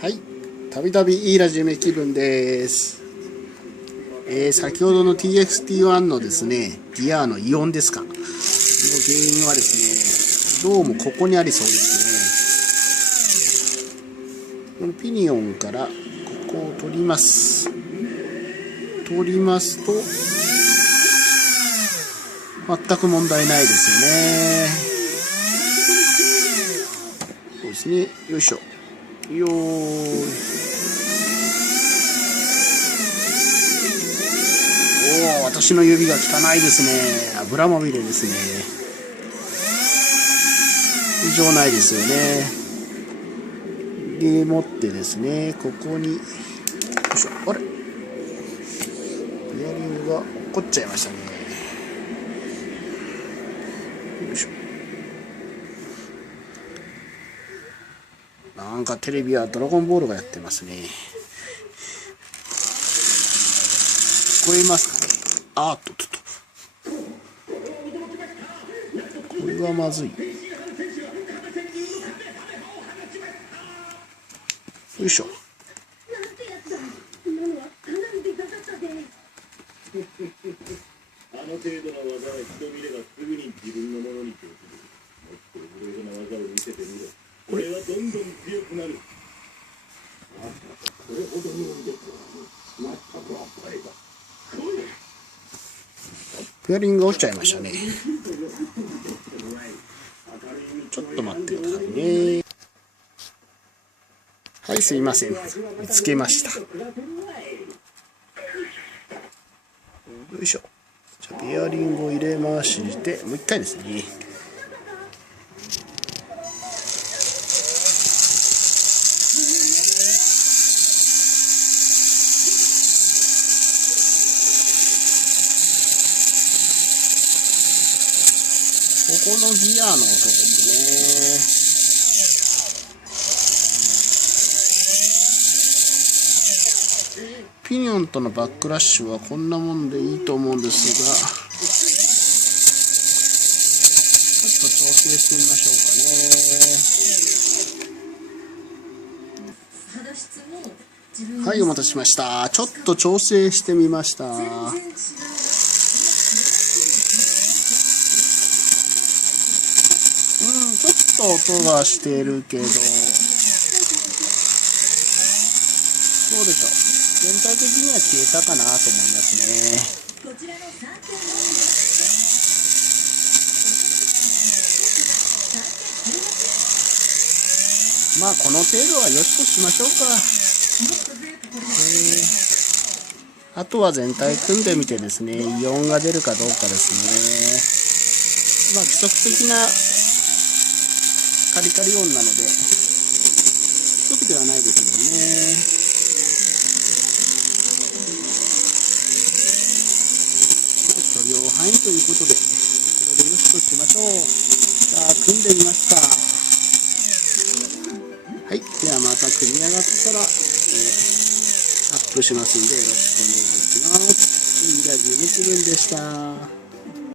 はい、たびたびいいラジオ夢気分です。先ほどの TXT1 のですね、ギアの異音ですかの原因はですね、どうもここにありそうですね。このピニオンからここを取ります。取りますと、全く問題ないですよね。そうですね、よいしょ。よーい。おお、私の指が汚いですね。油まみれですね。異常ないですよね。でもってですね、ここに、よいしょ、あれ、ビアリングが落っこっちゃいましたね。よいしょ。なんかテレビはドラゴンボールがやってますね。聞こえますかね。あーっと。これはまずい。よいしょ。あの程度の技は一度見ればすぐに自分のものにできる。もっといろいろな技を見せてみろ。これはどんどん強くなる。これほどにできる。全くあっぱれだ。ペアリングが落ちちゃいましたね。ちょっと待ってくださいね。はい、すいません。見つけました。よいしょ。じゃあ、ペアリングを入れまして、もう一回ですね。ここのギアの音ですね。ピニオンとのバックラッシュはこんなもんでいいと思うんですが、ちょっと調整してみましょうかね。はい、お待たせしました。ちょっと調整してみました。ちょっと音がしてるけど、どうでしょう。全体的には消えたかなと思いますね。まあこの程度はよしとしましょうか。あとは全体組んでみてですね、異音が出るかどうかですね。まあ規則的なカリカリ音なので、規則ではないですよね。許容範囲ということで、これでよしとしましょう。じゃあ、組んでみますか。はい。ではまた組み上がったら、アップしますんで、よろしくお願いします。いいラジオの気分でした。